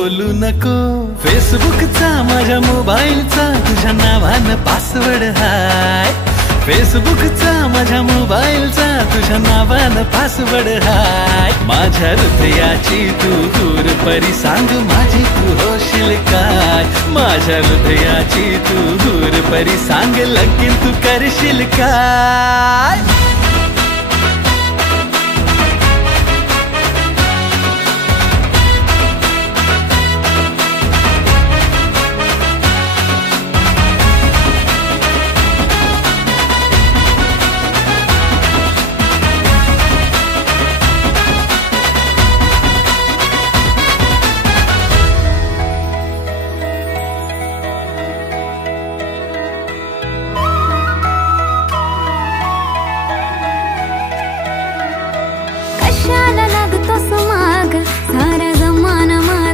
बोलू नको फेसबुकचा माझ्या मोबाईलचा तुझ्या नावानं पासवर्ड हाय। फेसबुकचा माझ्या मोबाईलचा तुझ्या नावानं पासवर्ड हाय। माझ्या हृदयाची तू दूर परी सांग माझी तू होशील काय। माझ्या हृदयाची तू दूर परी सांग लगीन तू करशील काय।